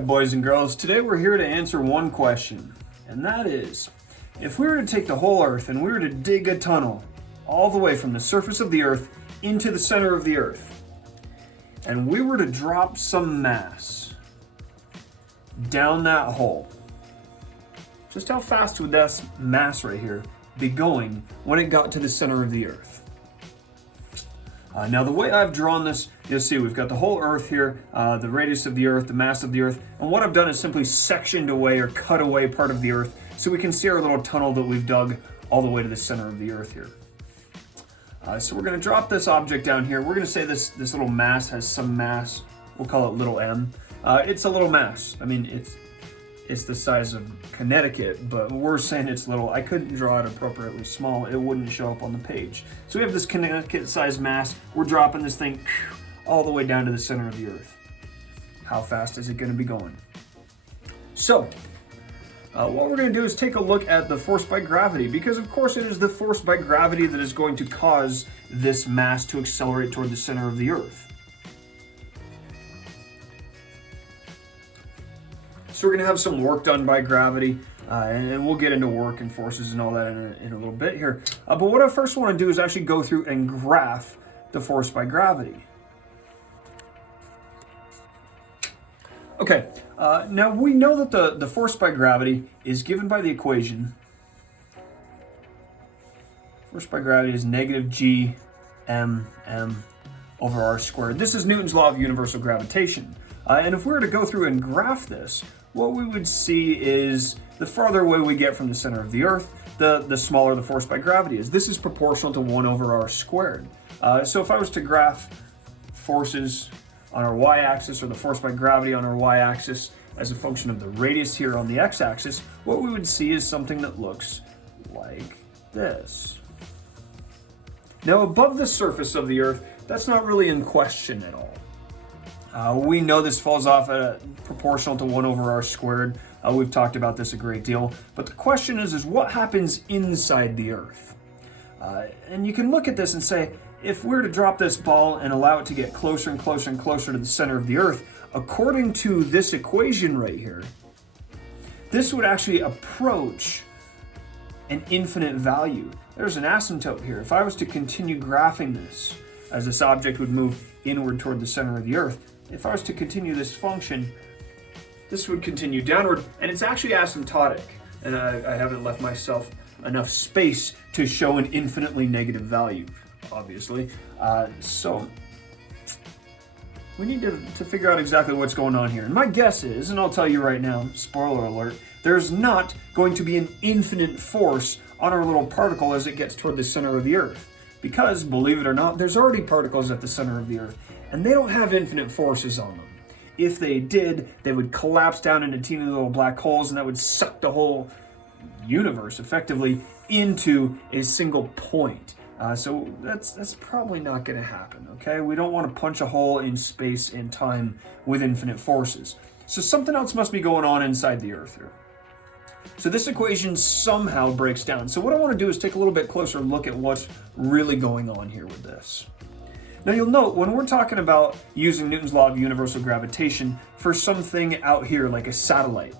Alright, boys and girls, today we're here to answer one question, and that is, if we were to take the whole Earth and we were to dig a tunnel all the way from the surface of the Earth into the center of the Earth, and we were to drop some mass down that hole, just how fast would that mass right here be going when it got to the center of the Earth? Now the way I've drawn this, you'll see we've got the whole Earth here, the radius of the Earth, the mass of the Earth, and what I've done is simply sectioned away or cut away part of the Earth so we can see our little tunnel that we've dug all the way to the center of the Earth here. So we're going to drop this object down here. We're going to say this little mass has some mass. We'll call it little m. It's a little mass. I mean, it's the size of Connecticut, but we're saying it's little. I couldn't draw it appropriately small. It wouldn't show up on the page. So we have this Connecticut-sized mass. We're dropping this thing all the way down to the center of the Earth. How fast is it going to be going? So, what we're going to do is take a look at the force by gravity, because of course it is the force by gravity that is going to cause this mass to accelerate toward the center of the Earth. So we're going to have some work done by gravity, and we'll get into work and forces and all that in a little bit here. But what I first want to do is actually go through and graph the force by gravity. Okay, now we know that the force by gravity is given by the equation. Force by gravity is negative g m over r squared. This is Newton's law of universal gravitation. And if we were to go through and graph this, what we would see is the farther away we get from the center of the Earth, the smaller the force by gravity is. This is proportional to 1 over r squared. So if I was to graph forces on our y-axis, or the force by gravity on our y-axis as a function of the radius here on the x-axis, what we would see is something that looks like this. Now above the surface of the Earth, that's not really in question at all. We know this falls off at proportional to 1 over r squared. We've talked about this a great deal. But the question is what happens inside the Earth? And you can look at this and say, if we were to drop this ball and allow it to get closer and closer and closer to the center of the Earth, according to this equation right here, this would actually approach an infinite value. There's an asymptote here. If I was to continue graphing this as this object would move inward toward the center of the Earth, if I was to continue this function, this would continue downward, and it's actually asymptotic. And I haven't left myself enough space to show an infinitely negative value, obviously. So we need to figure out exactly what's going on here. And my guess is, and I'll tell you right now, spoiler alert, there's not going to be an infinite force on our little particle as it gets toward the center of the Earth. Because, believe it or not, there's already particles at the center of the Earth, and they don't have infinite forces on them. If they did, they would collapse down into teeny little black holes, and that would suck the whole universe effectively into a single point. So that's probably not going to happen, okay? We don't want to punch a hole in space and time with infinite forces. So something else must be going on inside the Earth here. So this equation somehow breaks down. So what I want to do is take a little bit closer look at what's really going on here with this. Now you'll note when we're talking about using Newton's law of universal gravitation for something out here like a satellite,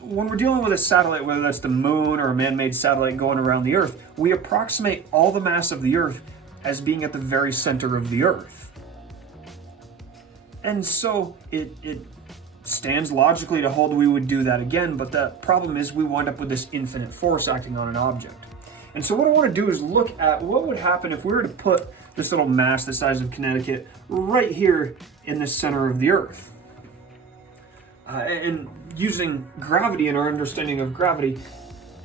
when we're dealing with a satellite, whether that's the moon or a man-made satellite going around the Earth, we approximate all the mass of the Earth as being at the very center of the Earth. And so it stands logically to hold we would do that again, but the problem is we wind up with this infinite force acting on an object. And so what I want to do is look at what would happen if we were to put this little mass the size of Connecticut right here in the center of the Earth. And using gravity and our understanding of gravity,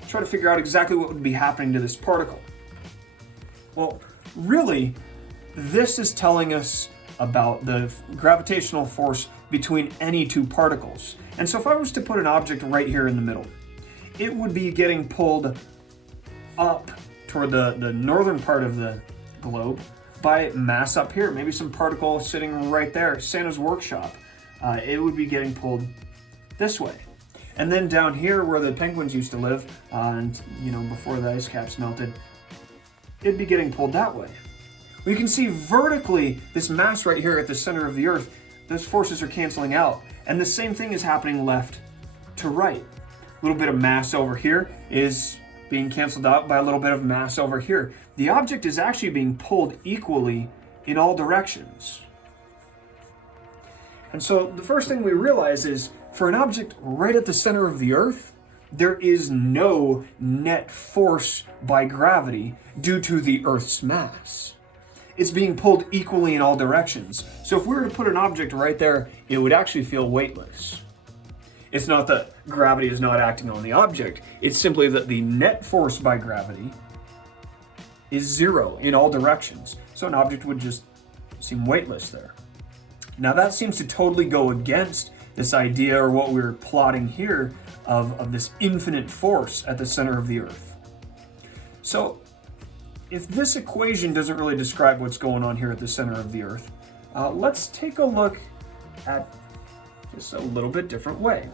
try to figure out exactly what would be happening to this particle. Well, really, this is telling us about the gravitational force between any two particles. And so if I was to put an object right here in the middle, it would be getting pulled up toward the northern part of the globe by mass up here, maybe some particle sitting right there, Santa's workshop. It would be getting pulled this way. And then down here where the penguins used to live, and before the ice caps melted, it'd be getting pulled that way. We can see vertically this mass right here at the center of the Earth, those forces are canceling out. And the same thing is happening left to right. A little bit of mass over here is being canceled out by a little bit of mass over here. The object is actually being pulled equally in all directions. And so the first thing we realize is for an object right at the center of the Earth, there is no net force by gravity due to the Earth's mass. It's being pulled equally in all directions. So if we were to put an object right there, it would actually feel weightless. It's not that gravity is not acting on the object, it's simply that the net force by gravity is zero in all directions. So an object would just seem weightless there. Now that seems to totally go against this idea, or what we're plotting here, of this infinite force at the center of the Earth. So if this equation doesn't really describe what's going on here at the center of the Earth, let's take a look at this a little bit different way.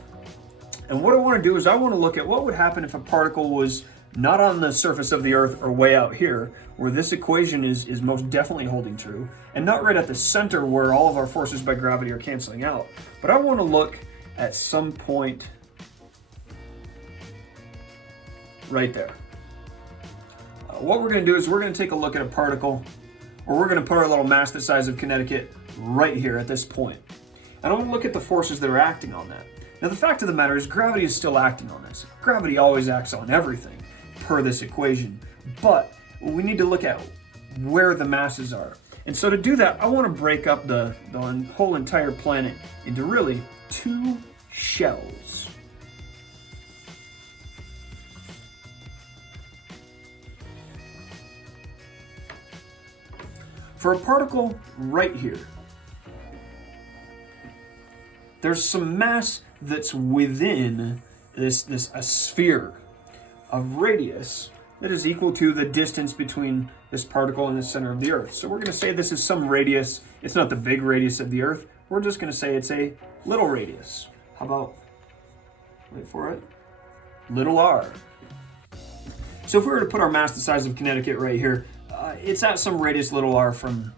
And what I want to do is I want to look at what would happen if a particle was not on the surface of the Earth or way out here, where this equation is most definitely holding true, and not right at the center where all of our forces by gravity are canceling out. But I want to look at some point right there. What we're going to do is we're going to take a look at a particle, or we're going to put our little mass the size of Connecticut right here at this point. And I want to look at the forces that are acting on that. Now the fact of the matter is gravity is still acting on this. Gravity always acts on everything per this equation, but we need to look at where the masses are. And so to do that, I want to break up the whole entire planet into really two shells. For a particle right here, there's some mass that's within a sphere of radius that is equal to the distance between this particle and the center of the Earth. So we're going to say this is some radius. It's not the big radius of the Earth. We're just going to say it's a little radius. How about, wait for it, little r. So if we were to put our mass the size of Connecticut right here, it's at some radius little r from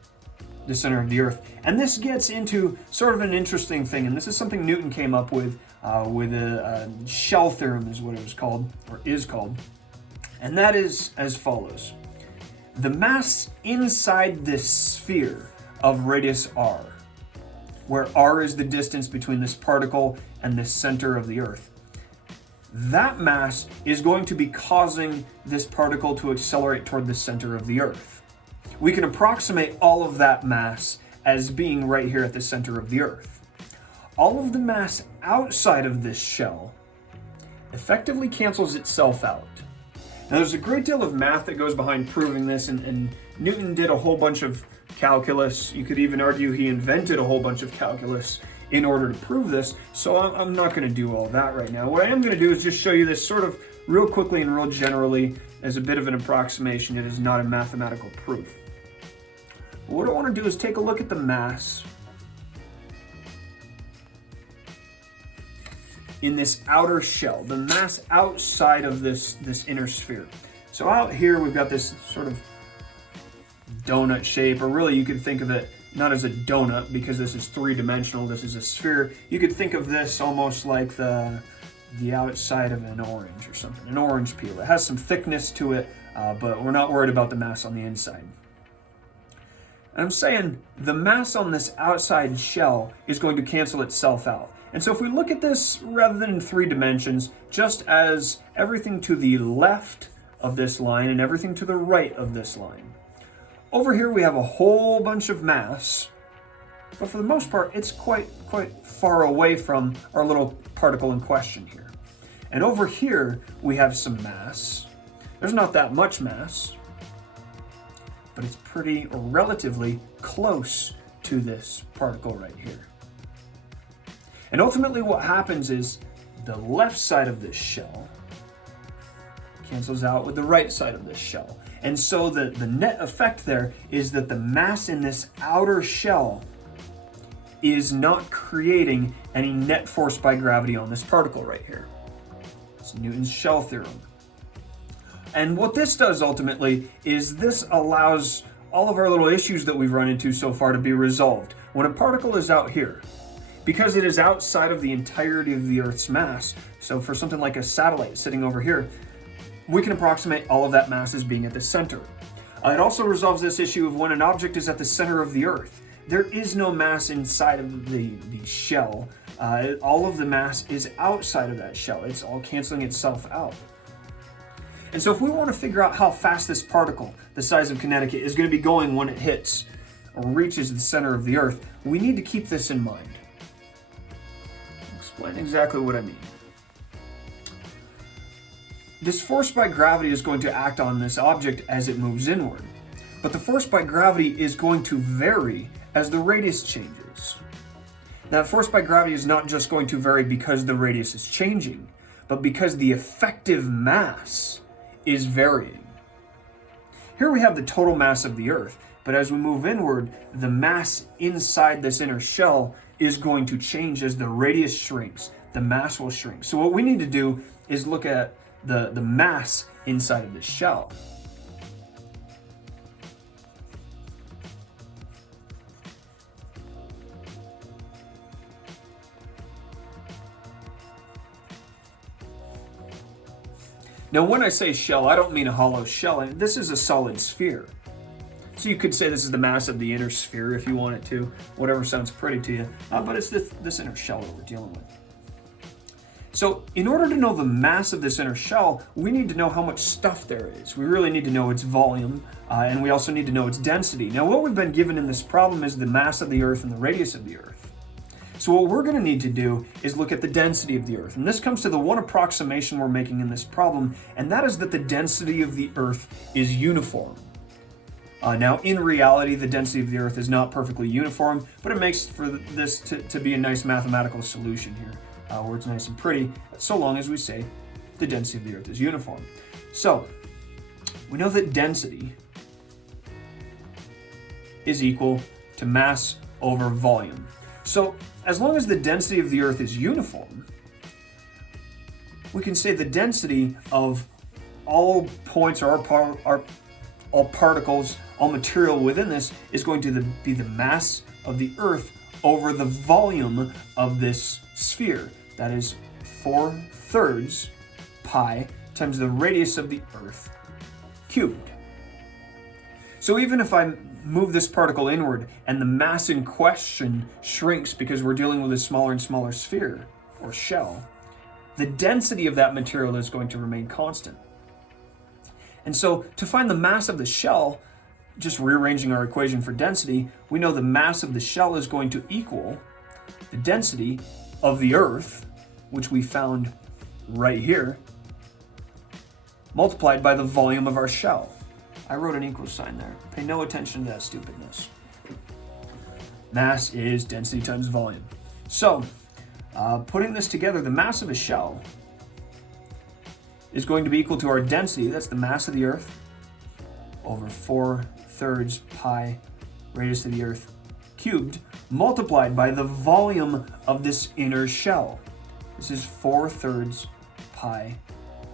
the center of the Earth. And this gets into sort of an interesting thing, and this is something Newton came up with a shell theorem is what it was called, or is called. And that is as follows. The mass inside this sphere of radius r, where r is the distance between this particle and the center of the Earth, that mass is going to be causing this particle to accelerate toward the center of the Earth. We can approximate all of that mass as being right here at the center of the Earth. All of the mass outside of this shell effectively cancels itself out. Now there's a great deal of math that goes behind proving this, and Newton did a whole bunch of calculus. You could even argue he invented a whole bunch of calculus in order to prove this, so I'm not going to do all that right now. What I am going to do is just show you this sort of real quickly and real generally as a bit of an approximation. It is not a mathematical proof. But what I want to do is take a look at the mass in this outer shell, the mass outside of this inner sphere. So out here we've got this sort of donut shape, or really you could think of it not as a donut because this is three-dimensional, this is a sphere. You could think of this almost like the outside of an orange or something, an orange peel. It has some thickness to it, but we're not worried about the mass on the inside. And I'm saying the mass on this outside shell is going to cancel itself out. And so if we look at this rather than in three dimensions, just as everything to the left of this line and everything to the right of this line, over here we have a whole bunch of mass, but for the most part it's quite far away from our little particle in question here. And over here we have some mass. There's not that much mass, but it's pretty or relatively close to this particle right here. And ultimately what happens is the left side of this shell cancels out with the right side of this shell. And so the net effect there is that the mass in this outer shell is not creating any net force by gravity on this particle right here. It's Newton's shell theorem. And what this does ultimately is this allows all of our little issues that we've run into so far to be resolved. When a particle is out here, because it is outside of the entirety of the Earth's mass. So for something like a satellite sitting over here, we can approximate all of that mass as being at the center. It also resolves this issue of when an object is at the center of the Earth. There is no mass inside of the shell. All of the mass is outside of that shell. It's all canceling itself out. And so if we want to figure out how fast this particle, the size of Kinetic, is going to be going when it hits or reaches the center of the Earth, we need to keep this in mind. I'll explain exactly what I mean. This force by gravity is going to act on this object as it moves inward. But the force by gravity is going to vary as the radius changes. Now, force by gravity is not just going to vary because the radius is changing, but because the effective mass is varying. Here we have the total mass of the Earth, but as we move inward, the mass inside this inner shell is going to change as the radius shrinks. The mass will shrink. So what we need to do is look at the mass inside of this shell. Now, when I say shell, I don't mean a hollow shell. This is a solid sphere. So you could say this is the mass of the inner sphere if you want it to, whatever sounds pretty to you. But it's this inner shell that we're dealing with. So in order to know the mass of this inner shell, we need to know how much stuff there is. We really need to know its volume, and we also need to know its density. Now, what we've been given in this problem is the mass of the Earth and the radius of the Earth. So what we're going to need to do is look at the density of the Earth. And this comes to the one approximation we're making in this problem, and that is that the density of the Earth is uniform. Now, in reality, the density of the Earth is not perfectly uniform, but it makes for this to be a nice mathematical solution here, where it's nice and pretty, so long as we say the density of the Earth is uniform. So, we know that density is equal to mass over volume. So, as long as the density of the Earth is uniform, we can say the density of all points or all particles, all material within this is going to be the mass of the Earth over the volume of this sphere. That is 4/3 pi times the radius of the Earth cubed. So even if I move this particle inward and the mass in question shrinks because we're dealing with a smaller and smaller sphere or shell, the density of that material is going to remain constant. And so to find the mass of the shell, just rearranging our equation for density, we know the mass of the shell is going to equal the density of the Earth, which we found right here, multiplied by the volume of our shell. I wrote an equal sign there. Pay no attention to that stupidness. Mass is density times volume. So, putting this together, the mass of a shell is going to be equal to our density, that's the mass of the Earth, over 4/3 pi radius of the Earth cubed, multiplied by the volume of this inner shell. This is 4/3 pi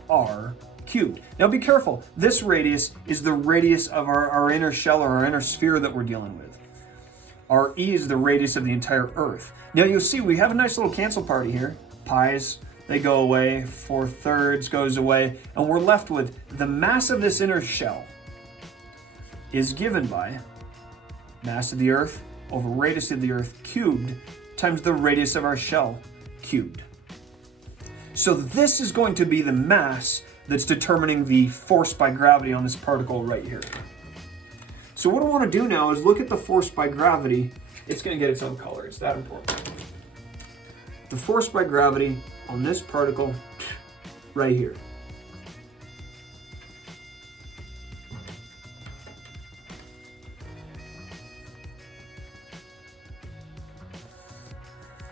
r cubed. Now be careful, this radius is the radius of our inner shell or our inner sphere that we're dealing with. Our e is the radius of the entire Earth. Now you'll see we have a nice little cancel party here. Pi's, they go away, 4/3 goes away, and we're left with the mass of this inner shell is given by mass of the Earth over radius of the Earth cubed times the radius of our shell cubed. So this is going to be the mass that's determining the force by gravity on this particle right here. So what I want to do now is look at the force by gravity. It's going to get its own color, it's that important. The force by gravity on this particle right here.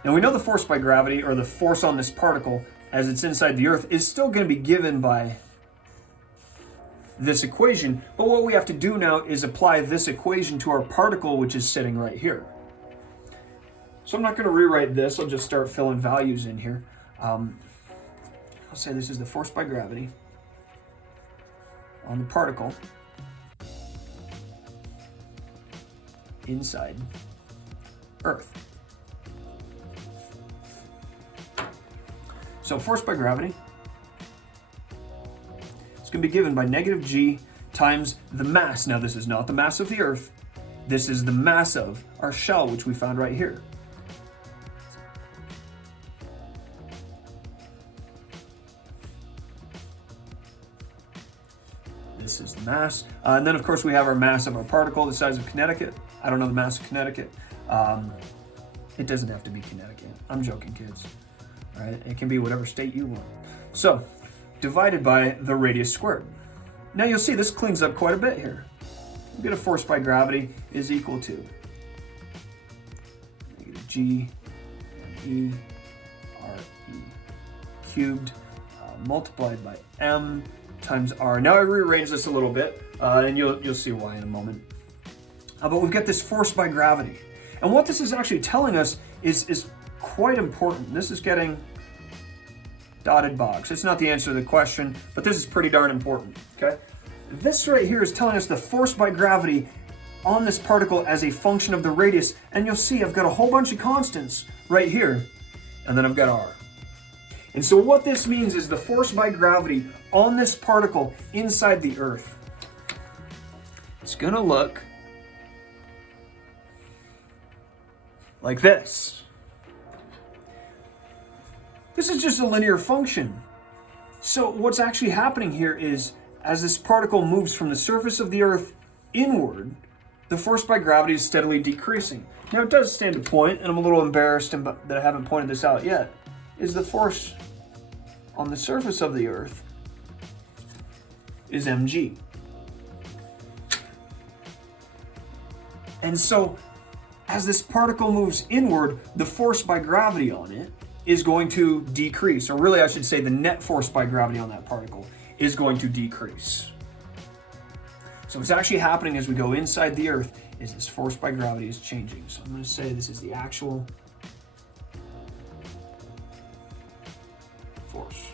Now we know the force by gravity, or the force on this particle as it's inside the Earth, is still going to be given by this equation, but what we have to do now is apply this equation to our particle, which is sitting right here. So I'm not going to rewrite this, I'll just start filling values in here. I'll say this is the force by gravity on the particle inside Earth. So force by gravity is going to be given by negative g times the mass. Now this is not the mass of the Earth. This is the mass of our shell, which we found right here. This is the mass. And then, of course, we have our mass of our particle, the size of Connecticut. I don't know the mass of Connecticut. It doesn't have to be Connecticut. I'm joking, kids. All right? It can be whatever state you want. So, divided by the radius squared. Now you'll see this cleans up quite a bit here. We get a force by gravity is equal to negative g m e r e cubed multiplied by m times r. Now I rearrange this a little bit, and you'll see why in a moment. But we've got this force by gravity. And what this is actually telling us is quite important. This is getting dotted box. It's not the answer to the question, but this is pretty darn important, okay? This right here is telling us the force by gravity on this particle as a function of the radius, and you'll see I've got a whole bunch of constants right here, and then I've got r. And so what this means is the force by gravity on this particle inside the Earth, it's gonna look like this. This is just a linear function. So what's actually happening here is as this particle moves from the surface of the Earth inward, the force by gravity is steadily decreasing. Now it does stand to point, and I'm a little embarrassed that I haven't pointed this out yet, is the force on the surface of the Earth is mg. And so as this particle moves inward, the force by gravity on it is going to decrease, or really I should say the net force by gravity on that particle is going to decrease. So what's actually happening as we go inside the Earth is this force by gravity is changing. So I'm going to say this is the actual force.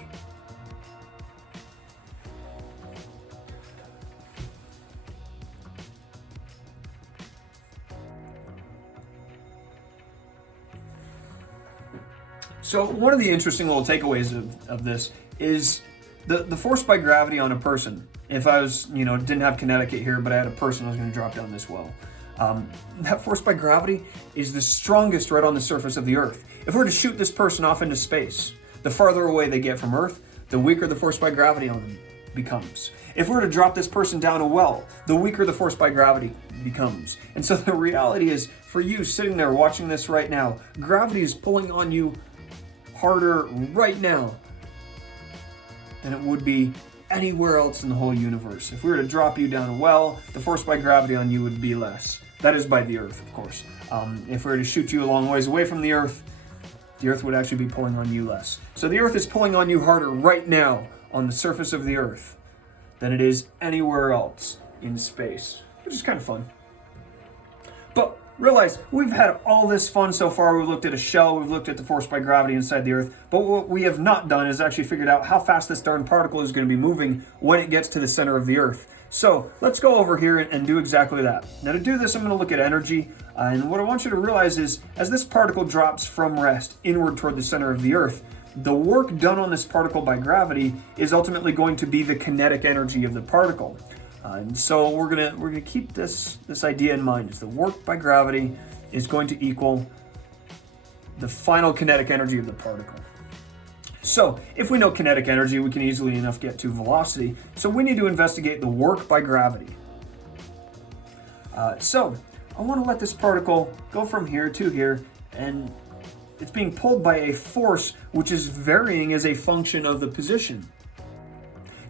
So one of the interesting little takeaways of this is the force by gravity on a person. If I was, didn't have Connecticut here, but I had a person I was going to drop down this well. That force by gravity is the strongest right on the surface of the Earth. If we were to shoot this person off into space, the farther away they get from Earth, the weaker the force by gravity on them becomes. If we were to drop this person down a well, the weaker the force by gravity becomes. And so the reality is, for you sitting there watching this right now, gravity is pulling on you harder right now than it would be anywhere else in the whole universe. If we were to drop you down a well, the force by gravity on you would be less. That is by the Earth, of course. If we were to shoot you a long ways away from the Earth would actually be pulling on you less. So the Earth is pulling on you harder right now on the surface of the Earth than it is anywhere else in space, which is kind of fun. But realize we've had all this fun so far. We've looked at a shell, we've looked at the force by gravity inside the Earth, but what we have not done is actually figured out how fast this darn particle is going to be moving when it gets to the center of the Earth. So let's go over here and do exactly that. Now to do this, I'm going to look at energy, and what I want you to realize is as this particle drops from rest inward toward the center of the Earth, the work done on this particle by gravity is ultimately going to be the kinetic energy of the particle. And so we're gonna keep this idea in mind, is the work by gravity is going to equal the final kinetic energy of the particle. So if we know kinetic energy, we can easily enough get to velocity. So we need to investigate the work by gravity. So I want to let this particle go from here to here, and it's being pulled by a force which is varying as a function of the position.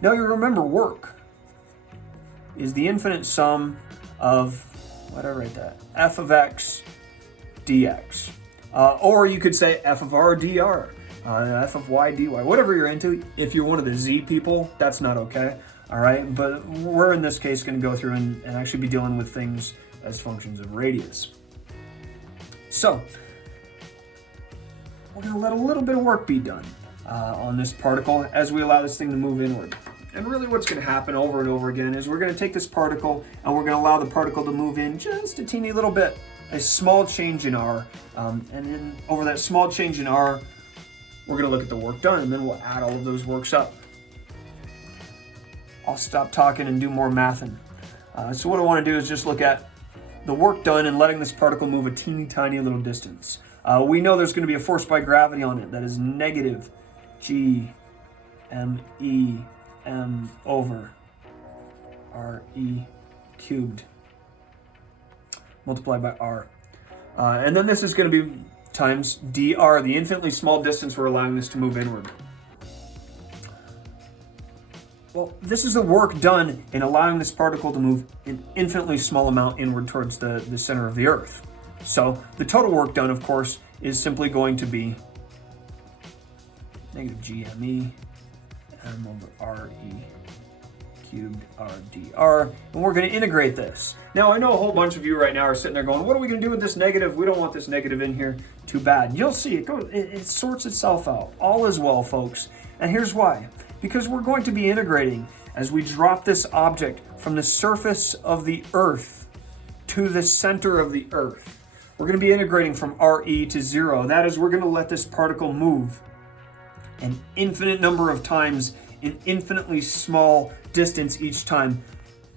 Now you remember work is the infinite sum of, what did I write that? F of x dx. Or you could say F of r dr, F of y dy, whatever you're into. If you're one of the z people, that's not okay, all right? But we're in this case gonna go through and actually be dealing with things as functions of radius. So, we're gonna let a little bit of work be done on this particle as we allow this thing to move inward. And really what's going to happen over and over again is we're going to take this particle and we're going to allow the particle to move in just a teeny little bit, a small change in r, and then over that small change in r, we're going to look at the work done, and then we'll add all of those works up. I'll stop talking and do more mathing. So what I want to do is just look at the work done and letting this particle move a teeny tiny little distance. We know there's going to be a force by gravity on it that is negative g m over re cubed multiplied by r. And then this is going to be times dr, the infinitely small distance we're allowing this to move inward. Well, this is the work done in allowing this particle to move an infinitely small amount inward towards the center of the Earth. So the total work done, of course, is simply going to be negative gme m over re cubed rdr, and we're going to integrate this. Now, I know a whole bunch of you right now are sitting there going, what are we going to do with this negative? We don't want this negative in here. Too bad. You'll see it sorts itself out. All is well, folks. And here's why. Because we're going to be integrating as we drop this object from the surface of the Earth to the center of the Earth. We're going to be integrating from RE to 0. That is, we're going to let this particle move an infinite number of times in infinitely small distance each time,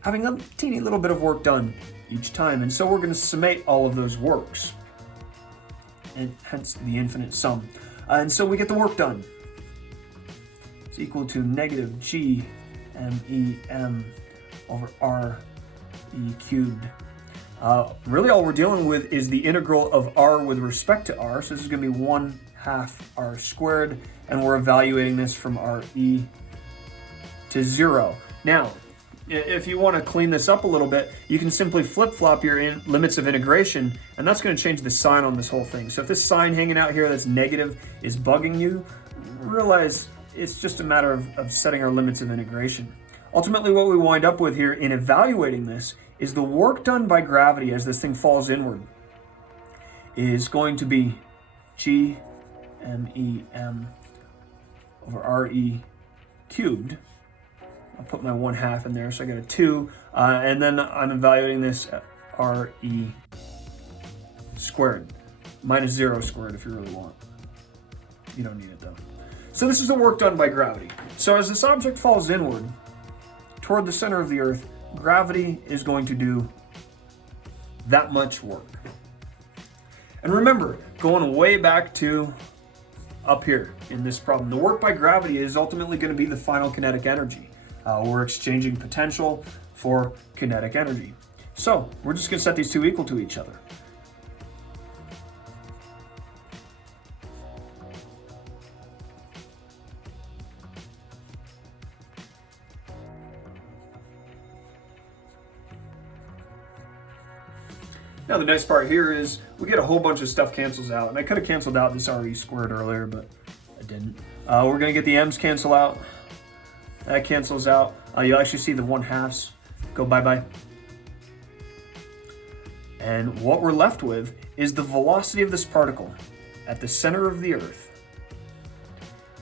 having a teeny little bit of work done each time. And so we're going to summate all of those works, and hence the infinite sum. And so we get the work done. It's equal to negative g m over r e cubed. Really all we're dealing with is the integral of r with respect to r. So this is going to be 1/2 r squared, and we're evaluating this from re to 0. Now, if you want to clean this up a little bit, you can simply flip-flop your limits of integration, and that's going to change the sign on this whole thing. So if this sign hanging out here that's negative is bugging you, realize it's just a matter of setting our limits of integration. Ultimately, what we wind up with here in evaluating this is the work done by gravity as this thing falls inward is going to be g m over re cubed. I'll put my 1/2 in there, so I got a 2, and then I'm evaluating this at re squared, minus 0 squared if you really want. You don't need it though. So this is the work done by gravity. So as this object falls inward toward the center of the Earth, gravity is going to do that much work. And remember, going way back to up here in this problem, the work by gravity is ultimately going to be the final kinetic energy. We're exchanging potential for kinetic energy. So we're just going to set these two equal to each other. Now the nice part here is we get a whole bunch of stuff cancels out, and I could have canceled out this re squared earlier, but I didn't. We're going to get the m's cancel out. That cancels out. You'll actually see the 1/2s go bye-bye. And what we're left with is the velocity of this particle at the center of the Earth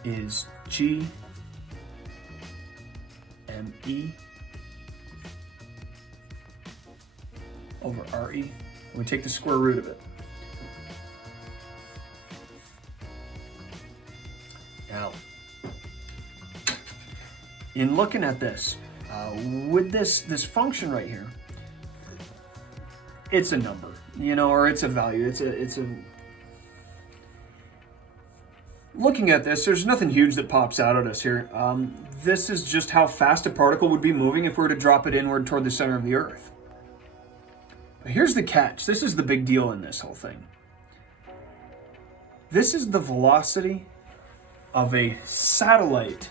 is g me over re. And we take the square root of it. Now, in looking at this, with this function right here, it's a number, or it's a value. It's a. Looking at this, there's nothing huge that pops out at us here. This is just how fast a particle would be moving if we were to drop it inward toward the center of the Earth. But here's the catch. This is the big deal in this whole thing. This is the velocity of a satellite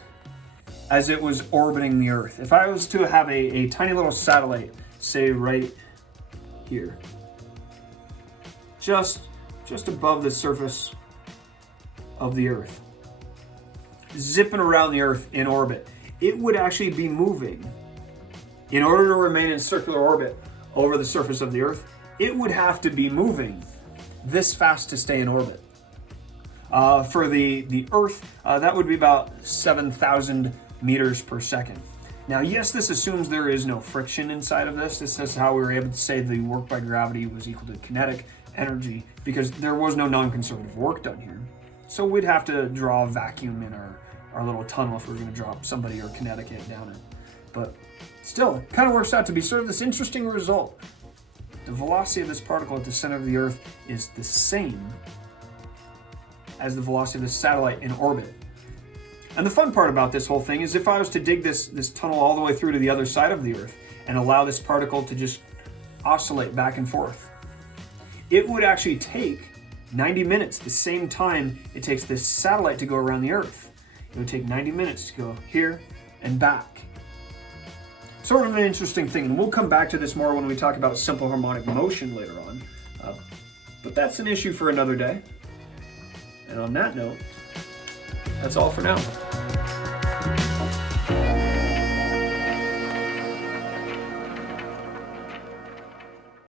as it was orbiting the Earth. If I was to have a tiny little satellite, say right here, just above the surface of the Earth, zipping around the Earth in orbit, it would actually be moving. In order to remain in circular orbit over the surface of the Earth, it would have to be moving this fast to stay in orbit. For the Earth, that would be about 7,000 meters per second. Now, yes, this assumes there is no friction inside of this. This is how we were able to say the work by gravity was equal to kinetic energy, because there was no non-conservative work done here. So we'd have to draw a vacuum in our little tunnel if we were going to drop somebody or kinetic it down it. But still, it kind of works out to be sort of this interesting result. The velocity of this particle at the center of the Earth is the same as the velocity of the satellite in orbit. And the fun part about this whole thing is if I was to dig this tunnel all the way through to the other side of the Earth and allow this particle to just oscillate back and forth, it would actually take 90 minutes, the same time it takes this satellite to go around the Earth. It would take 90 minutes to go here and back. Sort of an interesting thing, and we'll come back to this more when we talk about simple harmonic motion later on. But that's an issue for another day. And on that note, that's all for now.